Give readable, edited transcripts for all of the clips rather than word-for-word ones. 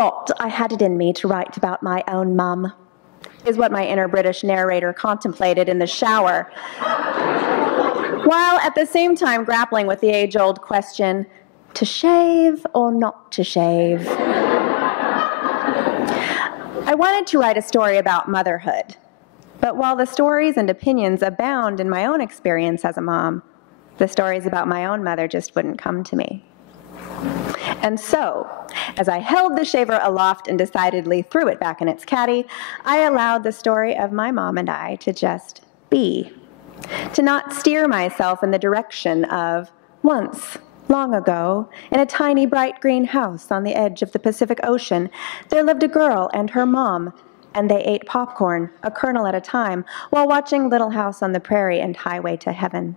thought I had it in me to write about my own mum, is what my inner British narrator contemplated in the shower, while at the same time grappling with the age-old question, to shave or not to shave? I wanted to write a story about motherhood, but while the stories and opinions abound in my own experience as a mom, the stories about my own mother just wouldn't come to me. And so, as I held the shaver aloft and decidedly threw it back in its caddy, I allowed the story of my mom and I to just be, to not steer myself in the direction of once, long ago, in a tiny bright green house on the edge of the Pacific Ocean, there lived a girl and her mom, and they ate popcorn, a kernel at a time, while watching Little House on the Prairie and Highway to Heaven.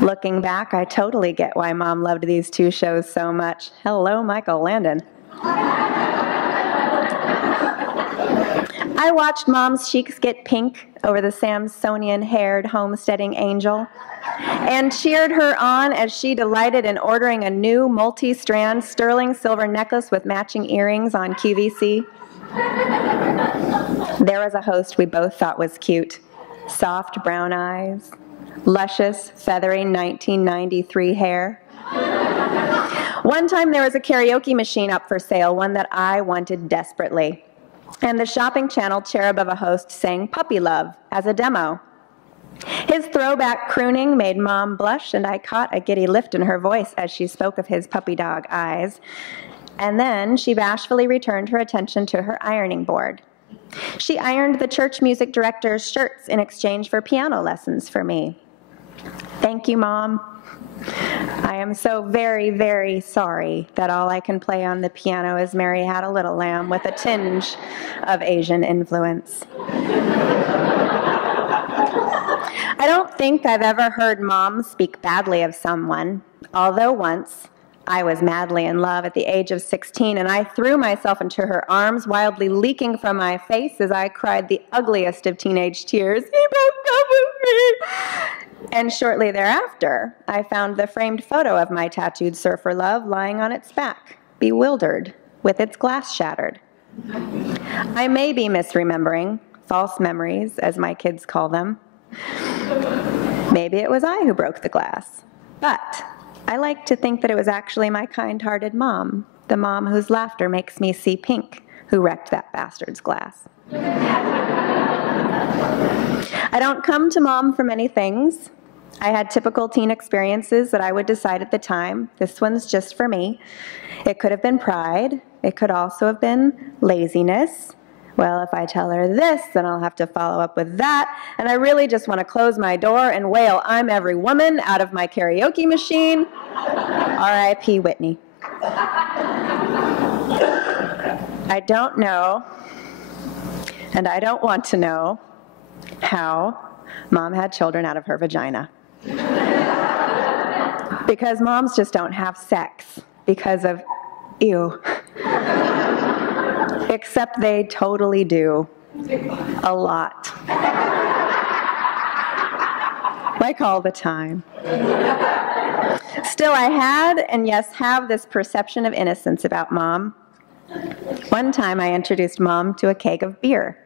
Looking back, I totally get why Mom loved these two shows so much. Hello, Michael Landon. I watched Mom's cheeks get pink over the Samsonian-haired homesteading angel and cheered her on as she delighted in ordering a new multi-strand sterling silver necklace with matching earrings on QVC. There was a host we both thought was cute. Soft brown eyes, luscious, feathery 1993 hair. One time there was a karaoke machine up for sale, one that I wanted desperately. And the shopping channel cherub of a host sang Puppy Love as a demo. His throwback crooning made Mom blush, and I caught a giddy lift in her voice as she spoke of his puppy dog eyes. And then she bashfully returned her attention to her ironing board. She ironed the church music director's shirts in exchange for piano lessons for me. Thank you, Mom. I am so very, very sorry that all I can play on the piano is Mary Had a Little Lamb with a tinge of Asian influence. I don't think I've ever heard Mom speak badly of someone, although once I was madly in love at the age of 16, and I threw myself into her arms, wildly leaking from my face as I cried the ugliest of teenage tears. He broke up with me! And shortly thereafter, I found the framed photo of my tattooed surfer love lying on its back, bewildered, with its glass shattered. I may be misremembering, false memories, as my kids call them. Maybe it was I who broke the glass, but I like to think that it was actually my kind-hearted mom, the mom whose laughter makes me see pink, who wrecked that bastard's glass. I don't come to Mom for many things. I had typical teen experiences that I would decide at the time, this one's just for me. It could have been pride. It could also have been laziness. Well, if I tell her this, then I'll have to follow up with that, and I really just want to close my door and wail I'm every woman out of my karaoke machine. R.I.P. Whitney. I don't know, and I don't want to know, how Mom had children out of her vagina. Because moms just don't have sex because of, ew. Except they totally do. A lot. Like all the time. Still, I had, and yes, have this perception of innocence about Mom. One time I introduced Mom to a keg of beer.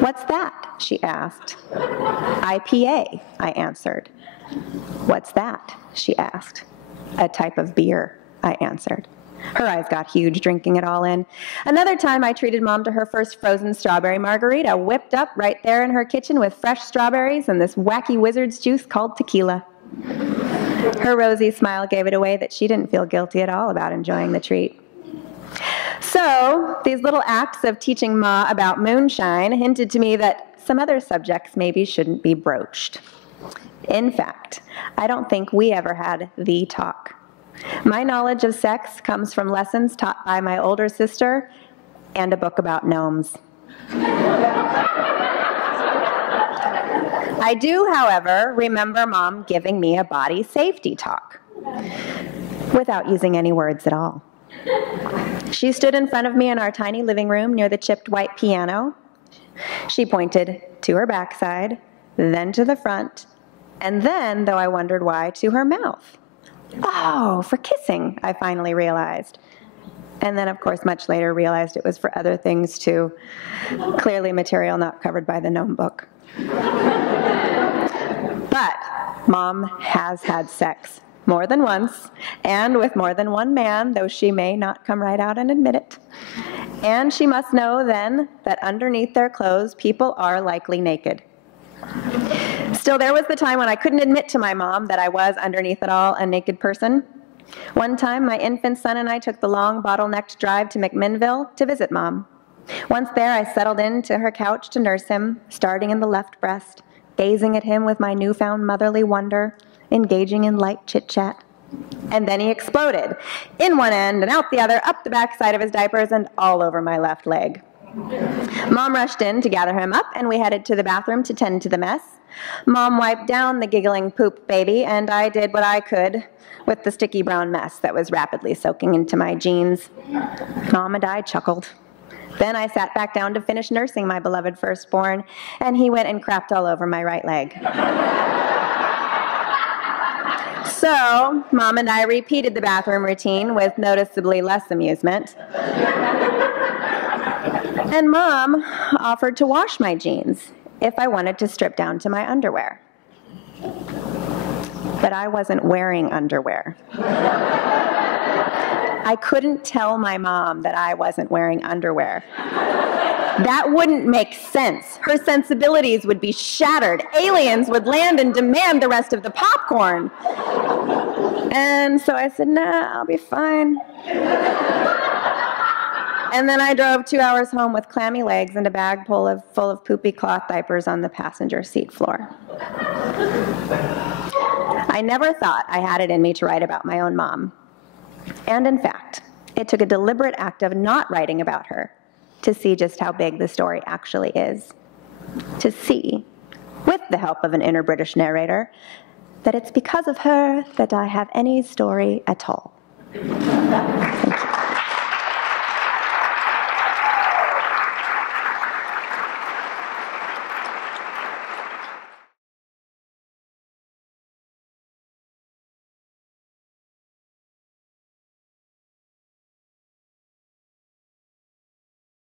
What's that? She asked. IPA, I answered. What's that? She asked. A type of beer, I answered. Her eyes got huge, drinking it all in. Another time I treated Mom to her first frozen strawberry margarita, whipped up right there in her kitchen with fresh strawberries and this wacky wizard's juice called tequila. Her rosy smile gave it away that she didn't feel guilty at all about enjoying the treat. So, these little acts of teaching Ma about moonshine hinted to me that some other subjects maybe shouldn't be broached. In fact, I don't think we ever had the talk. My knowledge of sex comes from lessons taught by my older sister and a book about gnomes. I do, however, remember Mom giving me a body safety talk without using any words at all. She stood in front of me in our tiny living room near the chipped white piano. She pointed to her backside, then to the front, and then, though I wondered why, to her mouth. Oh, for kissing, I finally realized. And then, of course, much later realized it was for other things too. Clearly material not covered by the gnome book. But Mom has had sex more than once, and with more than one man, though she may not come right out and admit it. And she must know then that underneath their clothes, people are likely naked. Still, there was the time when I couldn't admit to my mom that I was, underneath it all, a naked person. One time, my infant son and I took the long, bottlenecked drive to McMinnville to visit Mom. Once there, I settled into her couch to nurse him, starting in the left breast, gazing at him with my newfound motherly wonder, engaging in light chit-chat. And then he exploded, in one end and out the other, up the backside of his diapers and all over my left leg. Mom rushed in to gather him up, and we headed to the bathroom to tend to the mess. Mom wiped down the giggling poop baby, and I did what I could with the sticky brown mess that was rapidly soaking into my jeans. Mom and I chuckled. Then I sat back down to finish nursing my beloved firstborn, and he went and crapped all over my right leg. So, Mom and I repeated the bathroom routine with noticeably less amusement. And Mom offered to wash my jeans if I wanted to strip down to my underwear. But I wasn't wearing underwear. I couldn't tell my mom that I wasn't wearing underwear. That wouldn't make sense. Her sensibilities would be shattered. Aliens would land and demand the rest of the popcorn. And so I said, nah, I'll be fine. And then I drove 2 hours home with clammy legs and a bag full of poopy cloth diapers on the passenger seat floor. I never thought I had it in me to write about my own mom. And in fact, it took a deliberate act of not writing about her to see just how big the story actually is. To see, with the help of an inner British narrator, that it's because of her that I have any story at all.